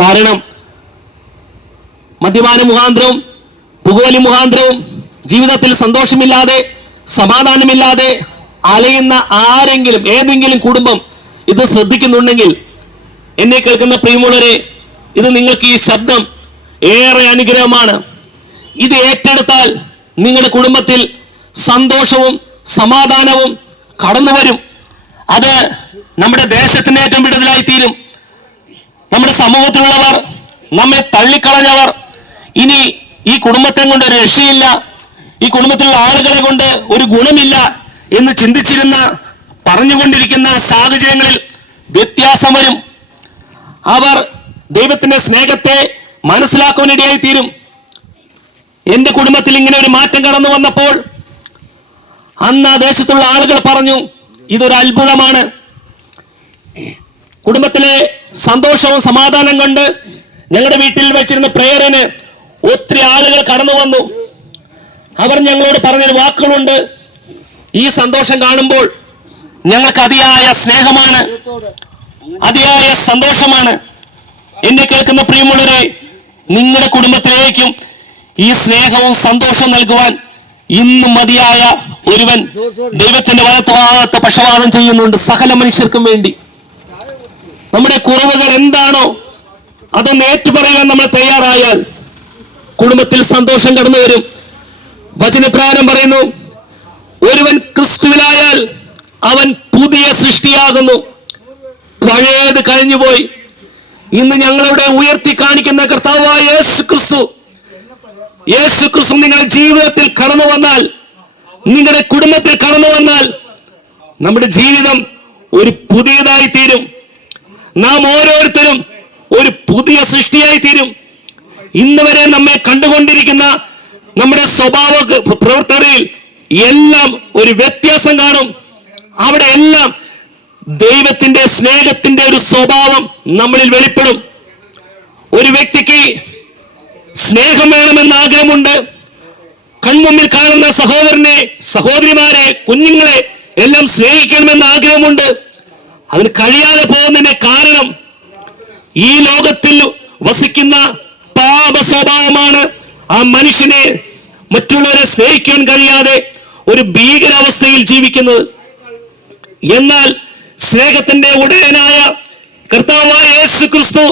കാരണം മദ്യപാന മുഖാന്തരവും പുകവലി മുഖാന്തരവും ജീവിതത്തിൽ സന്തോഷമില്ലാതെ സമാധാനമില്ലാതെ അലയുന്ന ആരെങ്കിലും ഏതെങ്കിലും കുടുംബം ഇത് ശ്രദ്ധിക്കുന്നുണ്ടെങ്കിൽ എന്നെ കേൾക്കുന്ന പ്രിയമുള്ളവരെ, ഇത് നിങ്ങൾക്ക് ഈ ശബ്ദം ഏറെ അനുഗ്രഹമാണ്. ഇത് ഏറ്റെടുത്താൽ നിങ്ങളുടെ കുടുംബത്തിൽ സന്തോഷവും സമാധാനവും കടന്നു വരും. അത് നമ്മുടെ ദേശത്തിന് ഏറ്റവും വിടുതലായി തീരും. നമ്മുടെ സമൂഹത്തിലുള്ളവർ, നമ്മെ തള്ളിക്കളഞ്ഞവർ, ഇനി ഈ കുടുംബത്തെ കൊണ്ട് ഒരു രക്ഷയില്ല, ഈ കുടുംബത്തിലുള്ള ആളുകളെ കൊണ്ട് ഒരു ഗുണമില്ല എന്ന് ചിന്തിച്ചിരുന്ന പറഞ്ഞുകൊണ്ടിരിക്കുന്ന സാഹചര്യങ്ങളിൽ വ്യത്യാസം വരും. അവർ ദൈവത്തിന്റെ സ്നേഹത്തെ മനസ്സിലാക്കുവാനിടയായി തീരും. എന്റെ കുടുംബത്തിൽ ഇങ്ങനെ ഒരു മാറ്റം കടന്നു വന്നപ്പോൾ അന്ന് ആ ദേശത്തുള്ള ആളുകൾ പറഞ്ഞു, ഇതൊരു അത്ഭുതമാണ്. കുടുംബത്തിലെ സന്തോഷവും സമാധാനം കണ്ട് ഞങ്ങളുടെ വീട്ടിൽ വെച്ചിരുന്ന പ്രേയറിന് ഒത്തിരി ആളുകൾ കടന്നു വന്നു. അവർ ഞങ്ങളോട് പറഞ്ഞൊരു വാക്കുകളുണ്ട്, ഈ സന്തോഷം കാണുമ്പോൾ ഞങ്ങൾക്ക് അതിയായ സ്നേഹമാണ്, അതിയായ സന്തോഷമാണ്. എന്നെ കേൾക്കുന്ന പ്രിയമുള്ളവരെ, നിങ്ങളുടെ കുടുംബത്തിലേക്കും ഈ സ്നേഹവും സന്തോഷവും നൽകുവാൻ ഇന്നും മതിയായ ഒരുവൻ ദൈവത്തിന്റെ വലത്തുഭാഗത്ത് പക്ഷപാതം ചെയ്യുന്നുണ്ട്, സകല മനുഷ്യർക്കും വേണ്ടി. നമ്മുടെ കുറവുകൾ എന്താണോ അതൊന്ന് ഏറ്റുപറയാൻ നമ്മൾ തയ്യാറായാൽ കുടുംബത്തിൽ സന്തോഷം കടന്നു വരും. വചനപ്രകാരം പറയുന്നു, ഒരുവൻ ക്രിസ്തുവിലായാൽ അവൻ പുതിയ സൃഷ്ടിയാകുന്നു, പഴയത് കഴിഞ്ഞുപോയി. ഇന്ന് ഞങ്ങളുടെ ഉയർത്തി കാണിക്കുന്ന കർത്താവായ യേശു ക്രിസ്തു നിങ്ങളുടെ ജീവിതത്തിൽ കടന്നു വന്നാൽ, നിങ്ങളുടെ കുടുംബത്തിൽ കടന്നു വന്നാൽ നമ്മുടെ ജീവിതം ഒരു പുതിയതായി തീരും. നാം ഓരോരുത്തരും ഒരു പുതിയ സൃഷ്ടിയായി തീരും. ഇന്ന് വരെ നമ്മെ കണ്ടുകൊണ്ടിരിക്കുന്ന നമ്മുടെ സ്വഭാവ പ്രവർത്തനയിൽ എല്ലാം ഒരു വ്യത്യാസം കാണും. അവിടെ എല്ലാം ദൈവത്തിന്റെ സ്നേഹത്തിന്റെ ഒരു സ്വഭാവം നമ്മളിൽ വെളിപ്പെടും. ഒരു വ്യക്തിക്ക് സ്നേഹം വേണമെന്ന് ആഗ്രഹമുണ്ട്. കൺമുമ്പിൽ കാണുന്ന സഹോദരനെ, സഹോദരിമാരെ, കുഞ്ഞുങ്ങളെ എല്ലാം സ്നേഹിക്കണമെന്ന് ആഗ്രഹമുണ്ട്. അതിന് കഴിയാതെ പോകുന്നതിന്റെ കാരണം ഈ ലോകത്തിൽ വസിക്കുന്ന പാപ സ്വഭാവമാണ് ആ മനുഷ്യനെ മറ്റുള്ളവരെ സ്നേഹിക്കാൻ കഴിയാതെ ഒരു ഭീകരാവസ്ഥയിൽ ജീവിക്കുന്നത്. എന്നാൽ സ്നേഹത്തിന്റെ ഉടയനായ കർത്താവായ യേശു ക്രിസ്തു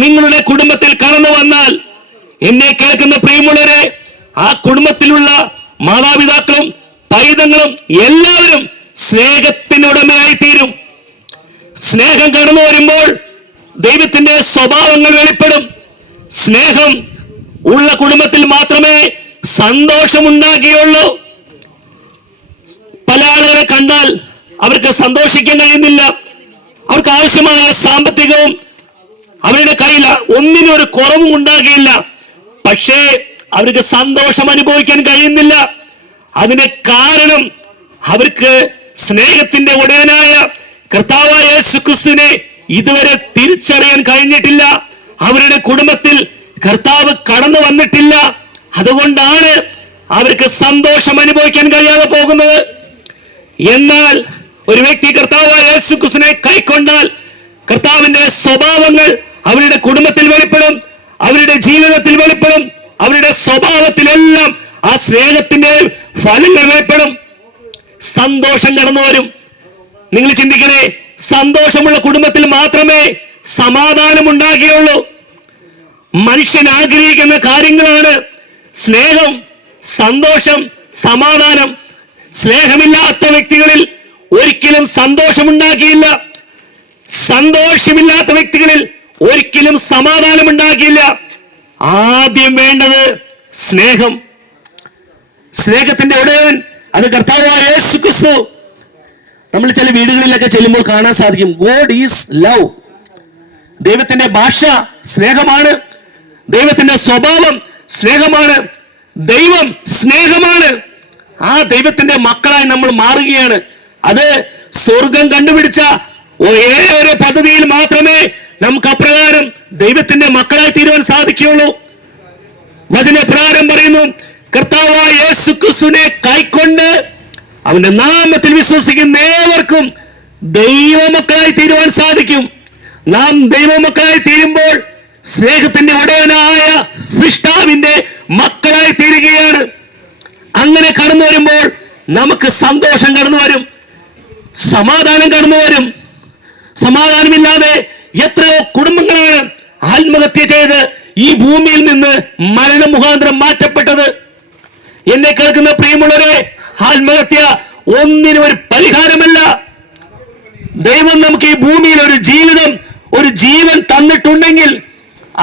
നിങ്ങളുടെ കുടുംബത്തിൽ കടന്നു വന്നാൽ, എന്നെ കേൾക്കുന്ന പ്രിയമുള്ളവരെ, ആ കുടുംബത്തിലുള്ള മാതാപിതാക്കളും പൈതങ്ങളും എല്ലാവരും സ്നേഹത്തിനുടമയായി തീരും. സ്നേഹം കടന്നു വരുമ്പോൾ ദൈവത്തിന്റെ സ്വഭാവങ്ങൾ വെളിപ്പെടും. സ്നേഹം ഉള്ള കുടുംബത്തിൽ മാത്രമേ സന്തോഷമുണ്ടാകുകയുള്ളൂ. പല ആളുകളെ കണ്ടാൽ അവർക്ക് സന്തോഷിക്കാൻ കഴിയുന്നില്ല. അവർക്ക് ആവശ്യമായ സാമ്പത്തികവും അവരുടെ കയ്യിൽ ഒന്നിനും ഒരു കുറവും ഉണ്ടാകുകയില്ല. പക്ഷേ അവർക്ക് സന്തോഷം അനുഭവിക്കാൻ കഴിയുന്നില്ല. അതിന് കാരണം അവർക്ക് സ്നേഹത്തിന്റെ ഉടയനായ കർത്താവായ യേശു ക്രിസ്തുവിനെ ഇതുവരെ തിരിച്ചറിയാൻ കഴിഞ്ഞിട്ടില്ല. അവരുടെ കുടുംബത്തിൽ കർത്താവ് കടന്നു വന്നിട്ടില്ല. അതുകൊണ്ടാണ് അവർക്ക് സന്തോഷം അനുഭവിക്കാൻ കഴിയാതെ പോകുന്നത്. എന്നാൽ ഒരു വ്യക്തി കർത്താവായ യേശു ക്രിസ്തുവിനെ കൈക്കൊണ്ടാൽ കർത്താവിന്റെ സ്വഭാവങ്ങൾ അവരുടെ കുടുംബത്തിൽ വെളിപ്പെടും, അവരുടെ ജീവിതത്തിൽ വെളിപ്പെടും, അവരുടെ സ്വഭാവത്തിലെല്ലാം ആ സ്നേഹത്തിന്റെ ഫലങ്ങൾ വെളിപ്പെടും. സന്തോഷം കടന്നു വരും. നിങ്ങൾ ചിന്തിക്കണേ, സന്തോഷമുള്ള കുടുംബത്തിൽ മാത്രമേ സമാധാനം ഉണ്ടാകുകയുള്ളൂ. മനുഷ്യൻ ആഗ്രഹിക്കുന്ന കാര്യങ്ങളാണ് സ്നേഹം, സന്തോഷം, സമാധാനം. സ്നേഹമില്ലാത്ത വ്യക്തികളിൽ ഒരിക്കലും സന്തോഷമുണ്ടാക്കിയില്ല. സന്തോഷമില്ലാത്ത വ്യക്തികളിൽ ഒരിക്കലും സമാധാനം ഉണ്ടാക്കിയില്ല. ആദ്യം വേണ്ടത് സ്നേഹം. സ്നേഹത്തിന്റെ ഉടയവൻ അത് കർത്താവായ യേശു ക്രിസ്തു. നമ്മൾ ചില വീടുകളിലൊക്കെ ചെല്ലുമ്പോൾ കാണാൻ സാധിക്കും, ഗോഡ് ഈസ് ലവ്. ദൈവത്തിന്റെ ഭാഷ സ്നേഹമാണ്, ദൈവത്തിന്റെ സ്വഭാവം സ്നേഹമാണ്, ദൈവം സ്നേഹമാണ്. ആ ദൈവത്തിന്റെ മക്കളായി നമ്മൾ മാറുകയാണ്. അത് സ്വർഗം കണ്ടുപിടിച്ച ഒരേ പദ്ധതിയിൽ മാത്രമേ നമുക്ക് അപ്രകാരം ദൈവത്തിന്റെ മക്കളായി തീരുവാൻ സാധിക്കുകയുള്ളൂ. വചനപ്രകാരം പറയുന്നു, കർത്താവായ യേശു ക്രിസ്തുവിനെ കൈക്കൊണ്ട് അവന്റെ നാമത്തിൽ വിശ്വസിക്കുന്ന ഏവർക്കും ദൈവമക്കളായി തീരുവാൻ സാധിക്കും. നാം ദൈവമക്കളായി തീരുമ്പോൾ സ്നേഹത്തിന്റെ ഉടയനായ സൃഷ്ടാവിന്റെ മക്കളായി തീരുകയാണ്. അങ്ങനെ കടന്നു വരുമ്പോൾ നമുക്ക് സന്തോഷം കടന്നു വരും, സമാധാനം കടന്നു വരും. സമാധാനമില്ലാതെ എത്രയോ കുടുംബങ്ങളാണ് ആത്മഹത്യ ചെയ്ത് ഈ ഭൂമിയിൽ നിന്ന് മരണമുഖാന്തരം മാറ്റപ്പെട്ടത്. എന്നെ കേൾക്കുന്ന പ്രിയമുള്ളവരെ, ആത്മഹത്യ ഒന്നിനും ഒരു പരിഹാരമല്ല. ദൈവം നമുക്ക് ഈ ഭൂമിയിൽ ഒരു ജീവൻ തന്നിട്ടുണ്ടെങ്കിൽ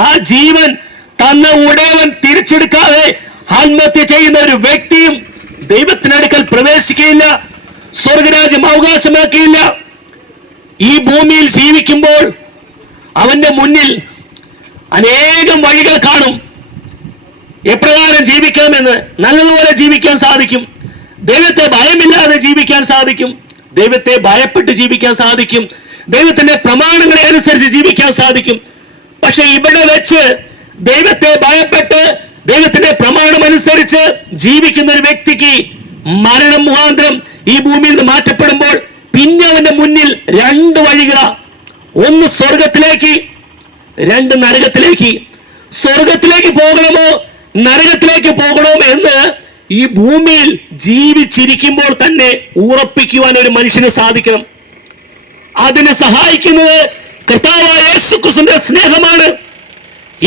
ആ ജീവൻ തന്ന ഉടയവൻ തിരിച്ചെടുക്കാതെ ആത്മഹത്യ ചെയ്യുന്ന ഒരു വ്യക്തിയും ദൈവത്തിനടുക്കൽ പ്രവേശിക്കുകയില്ല, സ്വർഗരാജ്യം അവകാശമാക്കിയില്ല. ഈ ഭൂമിയിൽ ജീവിക്കുമ്പോൾ അവന്റെ മുന്നിൽ അനേകം വഴികൾ കാണും. എപ്രകാരം ജീവിക്കാമെന്ന് നല്ലതുപോലെ ജീവിക്കാൻ സാധിക്കും. ദൈവത്തെ ഭയമില്ലാതെ ജീവിക്കാൻ സാധിക്കും, ദൈവത്തെ ഭയപ്പെട്ട് ജീവിക്കാൻ സാധിക്കും, ദൈവത്തിന്റെ പ്രമാണങ്ങളെ അനുസരിച്ച് ജീവിക്കാൻ സാധിക്കും. പക്ഷെ ഇവിടെ വെച്ച് ദൈവത്തെ ഭയപ്പെട്ട് ദൈവത്തിന്റെ പ്രമാണം അനുസരിച്ച് ജീവിക്കുന്ന ഒരു വ്യക്തിക്ക് മരണം മുഖാന്തരം ഈ ഭൂമിയിൽ നിന്ന് മാറ്റപ്പെടുമ്പോൾ പിന്നെ അവന്റെ മുന്നിൽ രണ്ട് വഴികളാ. ഒന്ന് സ്വർഗത്തിലേക്ക്, രണ്ട് നരകത്തിലേക്ക്. സ്വർഗത്തിലേക്ക് പോകണമോ നരകത്തിലേക്ക് പോകണമോ എന്ന് ഈ ഭൂമിയിൽ ജീവിച്ചിരിക്കുമ്പോൾ തന്നെ ഉറപ്പിക്കുവാൻ ഒരു മനുഷ്യന് സാധിക്കണം. അതിന് സഹായിക്കുന്നത് കർത്താവായ യേശുക്രിസ്തുവിന്റെ സ്നേഹമാണ്.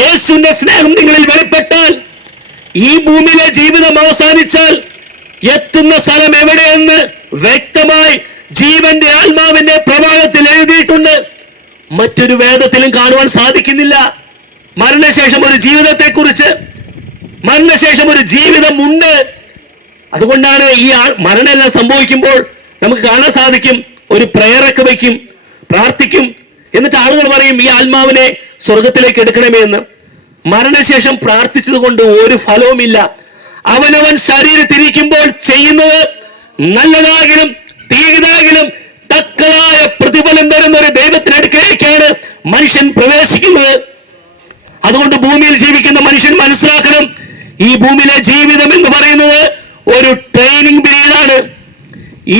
യേശുവിന്റെ സ്നേഹം നിങ്ങളിൽ വെളിപ്പെട്ടാൽ, ഈ ഭൂമിയിലെ ജീവിതം അവസാനിച്ചാൽ എത്തുന്ന സ്ഥലം എവിടെയെന്ന് വ്യക്തമായി ജീവന്റെ ആത്മാവിന്റെ പ്രമാണത്തിൽ എഴുതിയിട്ടുണ്ട്. മറ്റൊരു വേദത്തിലും കാണുവാൻ സാധിക്കുന്നില്ല. മരണശേഷം ഒരു ജീവിതത്തെക്കുറിച്ച്, മരണശേഷം ഒരു ജീവിതമുണ്ട്. അതുകൊണ്ടാണ് ഈ മരണമെല്ലാം സംഭവിക്കുമ്പോൾ നമുക്ക് കാണാൻ സാധിക്കും, ഒരു പ്രയറൊക്കെ വയ്ക്കും, പ്രാർത്ഥിക്കും. എന്നിട്ട് ആളുകൾ പറയും ഈ ആത്മാവിനെ സ്വർഗത്തിലേക്ക് എടുക്കണമേ എന്ന്. മരണശേഷം പ്രാർത്ഥിച്ചത് കൊണ്ട് ഒരു ഫലവുമില്ല. അവനവൻ ശരീരത്തിരിക്കുമ്പോൾ ചെയ്യുന്നത് നല്ലതാകിലും തീയതാകിലും തക്കതായ പ്രതിഫലം തരുന്ന ഒരു ദൈവത്തിനടുക്കലേക്കാണ് മനുഷ്യൻ പ്രവേശിക്കുന്നത്. അതുകൊണ്ട് ഭൂമിയിൽ ജീവിക്കുന്ന മനുഷ്യൻ മനസ്സിലാക്കണം, ഈ ഭൂമിയിലെ ജീവിതം എന്ന് പറയുന്നത് ഒരു ട്രെയിനിങ് പീരീഡാണ്.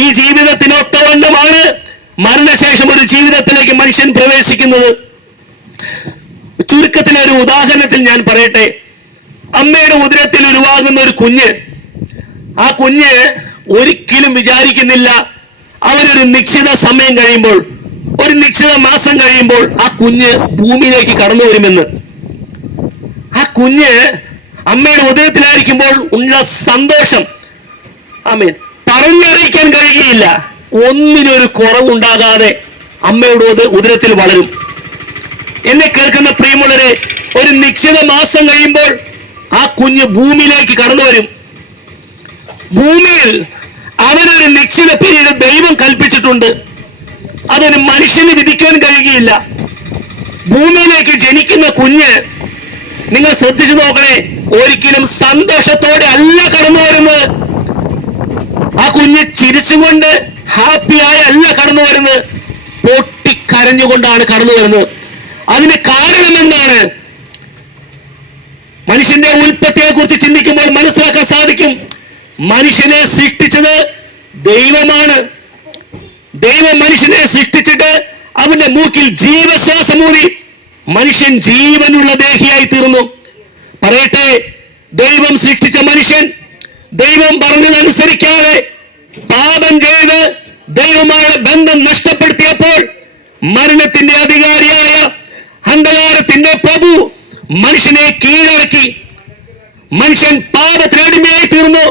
ഈ ജീവിതത്തിനൊത്തവണ്ണമാണ് മരണശേഷം ഒരു ജീവിതത്തിലേക്ക് മനുഷ്യൻ പ്രവേശിക്കുന്നത്. ചുരുക്കത്തിൽ ഒരു ഉദാഹരണത്തിൽ ഞാൻ പറയട്ടെ. അമ്മയുടെ ഉദരത്തിൽ ഉരുവാകുന്ന ഒരു കുഞ്ഞ്, ആ കുഞ്ഞ് ഒരിക്കലും വിചാരിക്കുന്നില്ല അവരൊരു നിശ്ചിത സമയം കഴിയുമ്പോൾ, ഒരു നിശ്ചിത മാസം കഴിയുമ്പോൾ ആ കുഞ്ഞ് ഭൂമിയിലേക്ക് കടന്നു വരുമെന്ന്. ആ കുഞ്ഞ് അമ്മയുടെ ഉദരത്തിലായിരിക്കുമ്പോൾ ഉള്ള സന്തോഷം ആമേൻ പറഞ്ഞറിയിക്കാൻ കഴിയുകയില്ല. ഒന്നിനൊരു കുറവുണ്ടാകാതെ അമ്മയുടെ ഉദരത്തിൽ വളരും. എന്നെ കേൾക്കുന്ന പ്രിയമുള്ളവരെ, ഒരു നിശ്ചിത മാസം കഴിയുമ്പോൾ ആ കുഞ്ഞ് ഭൂമിയിലേക്ക് കടന്നു വരും. ഭൂമിയിൽ അവനൊരു നിശ്ചിത പീരീഡ് ദൈവം കൽപ്പിച്ചിട്ടുണ്ട്. അതൊരു മനുഷ്യന് വിധിക്കാൻ കഴിയുകയില്ല. ഭൂമിയിലേക്ക് ജനിക്കുന്ന കുഞ്ഞ്, നിങ്ങൾ ശ്രദ്ധിച്ചു നോക്കണേ, ഒരിക്കലും സന്തോഷത്തോടെ അല്ല കടന്നു വരുന്നത്. ആ കുഞ്ഞ് ചിരിച്ചുകൊണ്ട് ഹാപ്പിയായി അല്ല കടന്നു വരുന്നത്, പൊട്ടിക്കരഞ്ഞുകൊണ്ടാണ് കടന്നു വരുന്നത്. അതിന് കാരണം എന്താണ്? മനുഷ്യന്റെ ഉൽപ്പത്തിയെ കുറിച്ച് ചിന്തിക്കുമ്പോൾ മനസ്സിലാക്കാൻ സാധിക്കും, മനുഷ്യനെ സൃഷ്ടിച്ചത് ദൈവമാണ്. ദൈവം മനുഷ്യനെ സൃഷ്ടിച്ചിട്ട് അവന്റെ മൂക്കിൽ ജീവശ്വാസം മൂടി മനുഷ്യൻ ജീവനുള്ള ദേഹിയായി തീർന്നു. പറയട്ടെ, ദൈവം സൃഷ്ടിച്ച മനുഷ്യൻ ദൈവം പറഞ്ഞതനുസരിക്കാതെ പാപം ചെയ്ത് ദൈവമായുള്ള ബന്ധം നഷ്ടപ്പെടുത്തിയപ്പോൾ മരണത്തിന്റെ അധികാരിയായ അന്ധകാരത്തിന്റെ പ്രഭു മനുഷ്യനെ കീഴടക്കി. മനുഷ്യൻ പാപത്തിനടിമയായി തീർന്നു.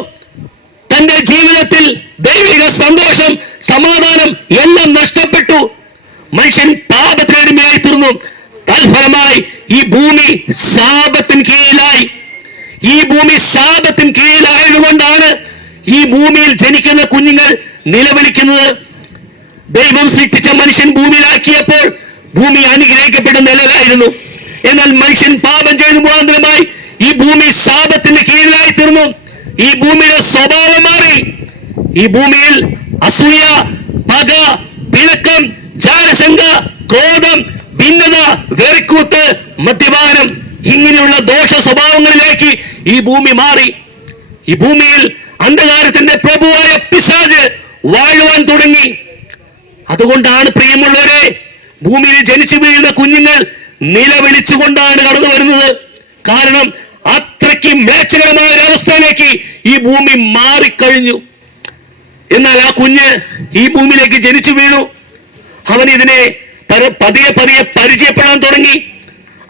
തന്റെ ജീവിതത്തിൽ ദൈവിക സന്തോഷം, സമാധാനം എല്ലാം നഷ്ടപ്പെട്ടു. മനുഷ്യൻ പാപത്തിനടിമയായി തീർന്നു. തൽഫലമായി ഈ ഭൂമി ശാപത്തിന് കീഴിലായി. ഈ ഭൂമി ശാപത്തിന് കീഴിലായതുകൊണ്ടാണ് ഈ ഭൂമിയിൽ ജനിക്കുന്ന കുഞ്ഞുങ്ങൾ നിലവിളിക്കുന്നത്. ദൈവം സൃഷ്ടിച്ച മനുഷ്യൻ ഭൂമിയിലാക്കിയപ്പോൾ ഭൂമി അനുഗ്രഹിക്കപ്പെട്ട നിലയിലായിരുന്നു. എന്നാൽ മനുഷ്യൻ പാപം ചെയ്തു മുഖാന്തരമായി ഈ ഭൂമി ശാപത്തിന് കീഴിലായി തീർന്നു. ഈ ഭൂമിയുടെ സ്വഭാവം മാറി. ഈ ഭൂമിയിൽ അസൂയ, പക, പിണക്കം, ജാരശങ്ക, ക്രോധം, ഭിന്നത, വെറിക്കൂത്ത്, മദ്യപാനം, ഇങ്ങനെയുള്ള ദോഷ സ്വഭാവങ്ങളിലേക്ക് ഈ ഭൂമി മാറി. ഈ ഭൂമിയിൽ അന്ധകാരത്തിന്റെ പ്രഭുവായ പിശാച് വാഴുവാൻ തുടങ്ങി. അതുകൊണ്ടാണ് പ്രിയമുള്ളവരെ, ഭൂമിയിൽ ജനിച്ചു വീഴുന്ന കുഞ്ഞുങ്ങൾ നിലവിളിച്ചുകൊണ്ടാണ് കടന്നു വരുന്നത്. കാരണം അത്രയ്ക്ക് മ്ലേച്ഛകരമായ ഒരവസ്ഥയിലേക്ക് ഈ ഭൂമി മാറിക്കഴിഞ്ഞു. എന്നാൽ ആ കുഞ്ഞ് ഈ ഭൂമിയിലേക്ക് ജനിച്ചു വീണു. അവൻ ഇതിനെ പതിയെ പതിയെ പരിചയപ്പെടാൻ തുടങ്ങി.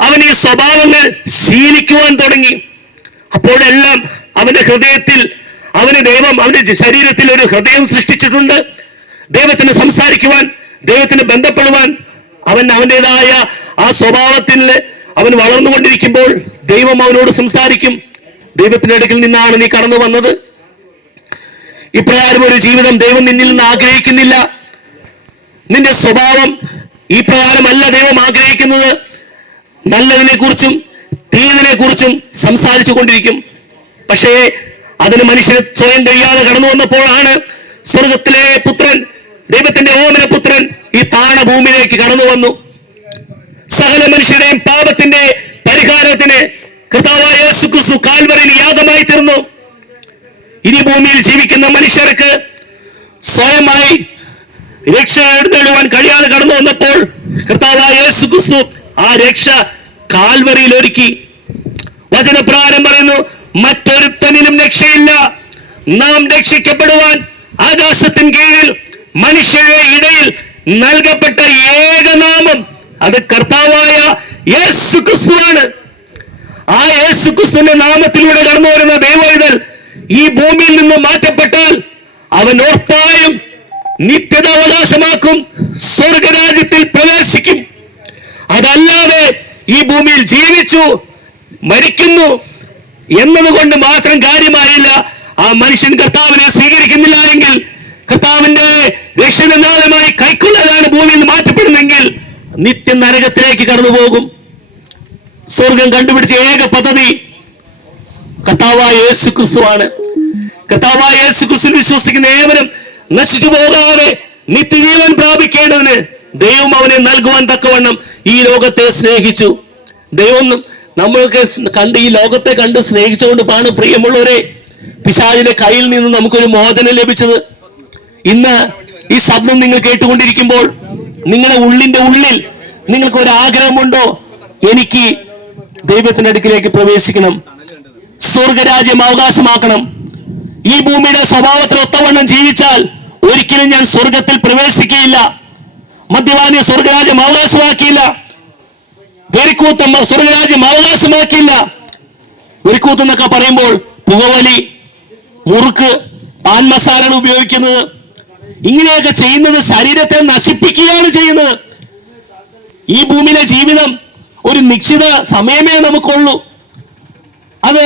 അവൻ ഈ സ്വഭാവങ്ങൾ ശീലിക്കുവാൻ തുടങ്ങി. അപ്പോഴെല്ലാം അവന്റെ ഹൃദയത്തിൽ ദൈവം അവന്റെ ശരീരത്തിൽ ഒരു ഹൃദയം സൃഷ്ടിച്ചിട്ടുണ്ട്. ദൈവത്തിന് സംസാരിക്കുവാൻ, ദൈവത്തിന് ബന്ധപ്പെടുവാൻ അവൻ്റെതായ ആ സ്വഭാവത്തിൽ അവൻ വളർന്നുകൊണ്ടിരിക്കുമ്പോൾ ദൈവം അവനോട് സംസാരിക്കും. ദൈവത്തിന്റെ അടുക്കൽ നിന്നാണ് നീ കടന്നു വന്നത്. ഇപ്രകാരം ഒരു ജീവിതം ദൈവം നിന്നിൽ നിന്ന് ആഗ്രഹിക്കുന്നില്ല. നിന്റെ സ്വഭാവം ഈ പ്രകാരമല്ല ദൈവം ആഗ്രഹിക്കുന്നത്. നല്ലതിനെ കുറിച്ചും തീയതിനെ കുറിച്ചും സംസാരിച്ചു കൊണ്ടിരിക്കും. പക്ഷേ അതിന് മനുഷ്യന് സ്വയം കഴിയാതെ കടന്നു വന്നപ്പോഴാണ് സ്വർഗത്തിലെ പുത്രൻ, ദൈവത്തിന്റെ ഓമന പുത്രൻ ഈ താണ ഭൂമിയിലേക്ക് കടന്നു വന്നു. സകല മനുഷ്യരുടെയും പാപത്തിന്റെ പരിഹാരത്തിന് കർത്താവായ യേശു ക്രിസ്തു കാൽവരിയിൽ യാഗമായി തീർന്നു. ഇനി ഭൂമിയിൽ ജീവിക്കുന്ന മനുഷ്യർക്ക് സ്വയമായി രക്ഷ നേടുവാൻ കഴിയാതെ കടന്നു വന്നപ്പോൾ കർത്താവായ യേശു ക്രിസ്തു ആ രക്ഷ കാൽവരിയിൽ ഒരുക്കി. വചനപ്രകാരം പറയുന്നു, മറ്റൊരുത്തനിലും രക്ഷയില്ല. നാം രക്ഷിക്കപ്പെടുവാൻ ആകാശത്തിൻ കീഴിൽ മനുഷ്യരുടെ ഇടയിൽ നൽകപ്പെട്ട ഏകനാമം അത് കർത്താവായ യേശു ക്രിസ്തുവാണ്. ആ യേശു ക്രിസ്തുവിന്റെ നാമത്തിലൂടെ കടന്നു വരുന്ന ദൈവവൈതൽ ഈ ഭൂമിയിൽ നിന്ന് മാറ്റപ്പെട്ടാൽ അവൻ ഉറപ്പായും നിത്യത അവകാശമാക്കും, സ്വർഗരാജ്യത്തിൽ പ്രവേശിക്കും. അതല്ലാതെ ഈ ഭൂമിയിൽ ജീവിച്ചു മരിക്കുന്നു എന്നതുകൊണ്ട് മാത്രം കാര്യമായില്ല. ആ മനുഷ്യൻ കർത്താവിനെ സ്വീകരിക്കുന്നില്ല എങ്കിൽ, കർത്താവിന്റെ രക്ഷണനാഥമായി കൈക്കൊള്ളാനാണ് ഭൂമിയിൽ മാറ്റപ്പെടുന്നെങ്കിൽ നിത്യ നരകത്തിലേക്ക് കടന്നു പോകും. സ്വർഗം കണ്ടുപിടിച്ച ഏക പദ്ധതി കർത്താവായ യേശു ക്രിസ്തുവാണ്. കർത്താവായ യേശു ക്രിസ്തു വിശ്വസിക്കുന്ന ഏവരും നശിച്ചു പോകാതെ നിത്യജീവൻ പ്രാപിക്കേണ്ടതിന് ദൈവം അവനെ നൽകുവാൻ തക്കവണ്ണം ഈ ലോകത്തെ സ്നേഹിച്ചു. ദൈവം നമ്മൾക്ക് ഈ ലോകത്തെ കണ്ട് സ്നേഹിച്ചുകൊണ്ടാണ് പ്രിയമുള്ളവരെ പിശാചിന്റെ കയ്യിൽ നിന്ന് നമുക്കൊരു മോചനം ലഭിച്ചത്. ഇന്ന് ഈ ശബ്ദം നിങ്ങൾ കേട്ടുകൊണ്ടിരിക്കുമ്പോൾ നിങ്ങളുടെ ഉള്ളിന്റെ ഉള്ളിൽ നിങ്ങൾക്ക് ഒരു ആഗ്രഹമുണ്ടോ? എനിക്ക് ദൈവത്തിന്റെ അടുക്കിലേക്ക് പ്രവേശിക്കണം, സ്വർഗരാജ്യം അവകാശമാക്കണം. ഈ ഭൂമിയുടെ സ്വഭാവത്തിന് ഒത്തവണ്ണം ജീവിച്ചാൽ ഒരിക്കലും ഞാൻ സ്വർഗത്തിൽ പ്രവേശിക്കുകയില്ല. മദ്യപാനി സ്വർഗരാജ്യം അവകാശമാക്കിയില്ല, വെറിക്കൂത്തം സ്വർഗരാജ്യം അവകാശമാക്കിയില്ല. വെറിക്കൂത്തെന്നൊക്കെ പറയുമ്പോൾ പുകവലി, മുറുക്ക്, പാൻ മസാലകൾ ഉപയോഗിക്കുന്നത്, ഇങ്ങനെയൊക്കെ ചെയ്യുന്നത് ശരീരത്തെ നശിപ്പിക്കുകയാണ് ചെയ്യുന്നത്. ഈ ഭൂമിയിലെ ജീവിതം ഒരു നിശ്ചിത സമയമേ നമുക്കുള്ളൂ. അത്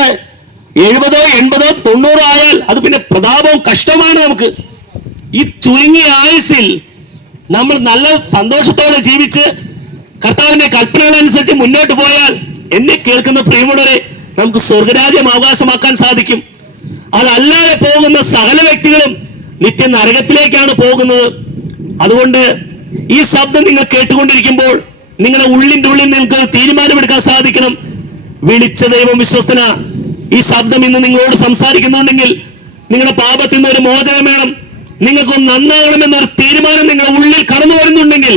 70, 80, 90 ആയാൽ അത് പിന്നെ പ്രതാപവും കഷ്ടമാണ് നമുക്ക്. ഈ ചുരുങ്ങിയ ആയുസിൽ നമ്മൾ നല്ല സന്തോഷത്തോടെ ജീവിച്ച് കർത്താവിന്റെ കൽപ്പനകളനുസരിച്ച് മുന്നോട്ട് പോയാൽ എന്നെ കേൾക്കുന്ന പ്രിയമുള്ളവരെ നമുക്ക് സ്വർഗരാജ്യം അവകാശമാക്കാൻ സാധിക്കും. അതല്ലാതെ പോകുന്ന സകല വ്യക്തികളും നിത്യ നരകത്തിലേക്കാണ് പോകുന്നത്. അതുകൊണ്ട് ഈ ശബ്ദം നിങ്ങൾ കേട്ടുകൊണ്ടിരിക്കുമ്പോൾ നിങ്ങളുടെ ഉള്ളിന്റെ ഉള്ളിൽ നിങ്ങൾക്ക് തീരുമാനമെടുക്കാൻ സാധിക്കണം. വിളിച്ച ദൈവം വിശ്വസ്തന. ഈ ശബ്ദം ഇന്ന് നിങ്ങളോട് സംസാരിക്കുന്നുണ്ടെങ്കിൽ നിങ്ങളുടെ പാപത്തിൽ നിന്ന് ഒരു മോചനം വേണം, നിങ്ങൾക്കൊന്ന് നന്നാകണമെന്നൊരു തീരുമാനം നിങ്ങളുടെ ഉള്ളിൽ കടന്നു വരുന്നുണ്ടെങ്കിൽ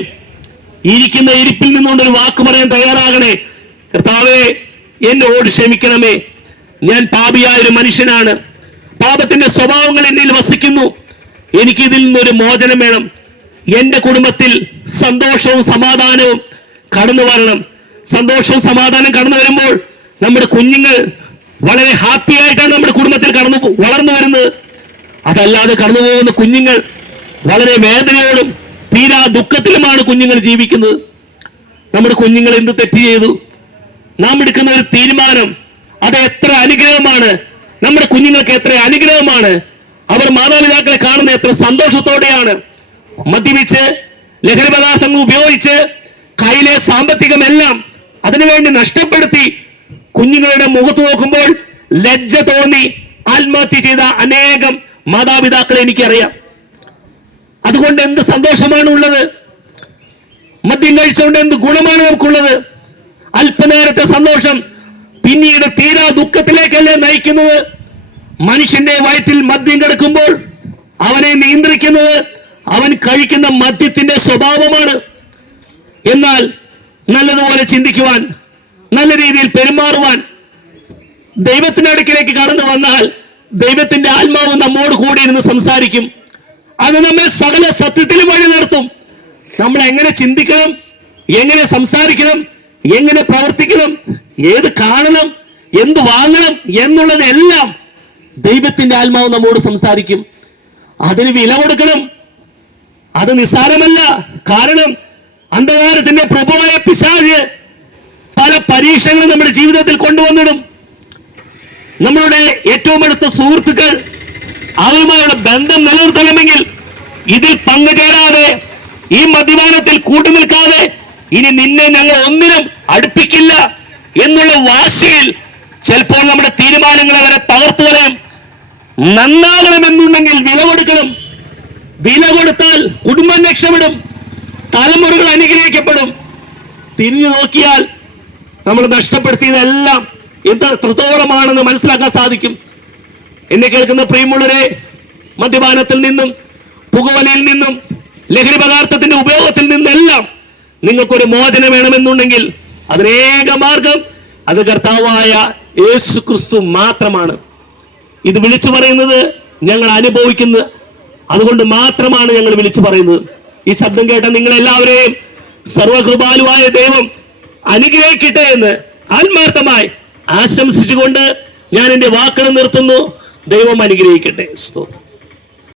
ഇരിക്കുന്ന ഇരിപ്പിൽ നിന്നുകൊണ്ട് ഒരു വാക്ക് പറയാൻ തയ്യാറാകണേ. കർത്താവേ, എന്നോട് ക്ഷമിക്കണമേ, ഞാൻ പാപിയായ ഒരു മനുഷ്യനാണ്, പാപത്തിന്റെ സ്വഭാവങ്ങൾ എന്നിൽ വസിക്കുന്നു, എനിക്കിതിൽ നിന്നൊരു മോചനം വേണം. എന്റെ കുടുംബത്തിൽ സന്തോഷവും സമാധാനവും കടന്നു വരണം. സന്തോഷവും സമാധാനം കടന്നു വരുമ്പോൾ നമ്മുടെ കുഞ്ഞുങ്ങൾ വളരെ ഹാപ്പി ആയിട്ടാണ് നമ്മുടെ കുടുംബത്തിൽ വളർന്നു വരുന്നത്. അതല്ലാതെ കടന്നു പോകുന്ന കുഞ്ഞുങ്ങൾ വളരെ വേദനയോടും തീരാ ദുഃഖത്തിലുമാണ് കുഞ്ഞുങ്ങൾ ജീവിക്കുന്നത്. നമ്മുടെ കുഞ്ഞുങ്ങൾ എന്ത് തെറ്റ് ചെയ്തു? നാം എടുക്കുന്ന ഒരു തീരുമാനം അത് എത്ര അനുഗ്രഹമാണ്, നമ്മുടെ കുഞ്ഞുങ്ങൾക്ക് എത്ര അനുഗ്രഹമാണ്. അവർ മാതാപിതാക്കളെ കാണുന്ന എത്ര സന്തോഷത്തോടെയാണ്. മദ്യപിച്ച് ലഹരി പദാർത്ഥങ്ങൾ ഉപയോഗിച്ച് കയ്യിലെ സാമ്പത്തികമെല്ലാം അതിനുവേണ്ടി നഷ്ടപ്പെടുത്തി കുഞ്ഞുങ്ങളുടെ മുഖത്ത് നോക്കുമ്പോൾ ലജ്ജ തോന്നി ആത്മഹത്യ ചെയ്ത അനേകം മാതാപിതാക്കളെ എനിക്കറിയാം. അതുകൊണ്ട് എന്ത് സന്തോഷമാണ് ഉള്ളത്? മദ്യം കഴിച്ചുകൊണ്ട് എന്ത് ഗുണമാണ് നമുക്കുള്ളത്? അല്പനേരത്തെ സന്തോഷം പിന്നീട് തീരാ ദുഃഖത്തിലേക്കല്ലേ നയിക്കുന്നത്. മനുഷ്യന്റെ വയറ്റിൽ മദ്യം കിടക്കുമ്പോൾ അവനെ നിയന്ത്രിക്കുന്നത് അവൻ കഴിക്കുന്ന മദ്യത്തിന്റെ സ്വഭാവമാണ്. എന്നാൽ നല്ലതുപോലെ ചിന്തിക്കുവാൻ, നല്ല രീതിയിൽ പെരുമാറുവാൻ, ദൈവത്തിന്റെ അടുക്കിലേക്ക് കടന്നു വന്നാൽ ദൈവത്തിന്റെ ആത്മാവ് നമ്മോട് കൂടി ഇരുന്ന് സംസാരിക്കും. അത് നമ്മെ സകല സത്യത്തിലും വഴി നടത്തും. നമ്മൾ എങ്ങനെ ചിന്തിക്കണം, എങ്ങനെ സംസാരിക്കണം, എങ്ങനെ പ്രവർത്തിക്കണം, ഏത് കാണണം, എന്ത് വാങ്ങണം എന്നുള്ളതെല്ലാം ദൈവത്തിന്റെ ആത്മാവ് നമ്മോട് സംസാരിക്കും. അതിന് വില കൊടുക്കണം. അത് നിസ്സാരമല്ല. കാരണം അന്ധകാരത്തിന്റെ പ്രഭുവായ പിശാച് പല പരീക്ഷകളും നമ്മുടെ ജീവിതത്തിൽ കൊണ്ടുവന്നിടും. നമ്മളുടെ ഏറ്റവും അടുത്ത സുഹൃത്തുക്കൾ, അവരുമായുള്ള ബന്ധം നിലനിർത്തണമെങ്കിൽ ഇതിൽ പങ്കുചേരാതെ, ഈ മദ്യപാനത്തിൽ കൂട്ടുനിൽക്കാതെ, ഇനി നിന്നെ ഞങ്ങൾ ഒന്നിനും അടുപ്പിക്കില്ല എന്നുള്ള വാശിയിൽ ചിലപ്പോൾ നമ്മുടെ തീരുമാനങ്ങളെ വരെ തകർത്തു കളയും. നന്നാകണമെന്നുണ്ടെങ്കിൽ വില കൊടുക്കണം. വില കൊടുത്താൽ കുടുംബം രക്ഷപ്പെടും, തലമുറകൾ അനുഗ്രഹിക്കപ്പെടും. തിരിഞ്ഞു നോക്കിയാൽ നമ്മൾ നഷ്ടപ്പെടുത്തിയതെല്ലാം എത്രത്തോളമാണെന്ന് മനസ്സിലാക്കാൻ സാധിക്കും. എന്നെ കേൾക്കുന്ന പ്രിയമുള്ളവരെ, മദ്യപാനത്തിൽ നിന്നും, പുകവലിയിൽ നിന്നും, ലഹരി പദാർത്ഥത്തിന്റെ ഉപയോഗത്തിൽ നിന്നെല്ലാം നിങ്ങൾക്കൊരു മോചനം വേണമെന്നുണ്ടെങ്കിൽ അതിനേക മാർഗം അത് കർത്താവായ യേശു ക്രിസ്തു മാത്രമാണ്. ഇത് വിളിച്ചു പറയുന്നത് ഞങ്ങൾ അനുഭവിക്കുന്നത്, അതുകൊണ്ട് മാത്രമാണ് ഞങ്ങൾ വിളിച്ചു പറയുന്നത്. ഈ ശബ്ദം കേട്ട നിങ്ങളെല്ലാവരെയും സർവകൃപാലുവായ ദൈവം അനുഗ്രഹിക്കട്ടെ എന്ന് ആത്മാർത്ഥമായി ആശംസിച്ചുകൊണ്ട് ഞാൻ എൻ്റെ വാക്കുകൾ നിർത്തുന്നു. ദൈവം അനുഗ്രഹിക്കട്ടെ. സ്തോത്രം.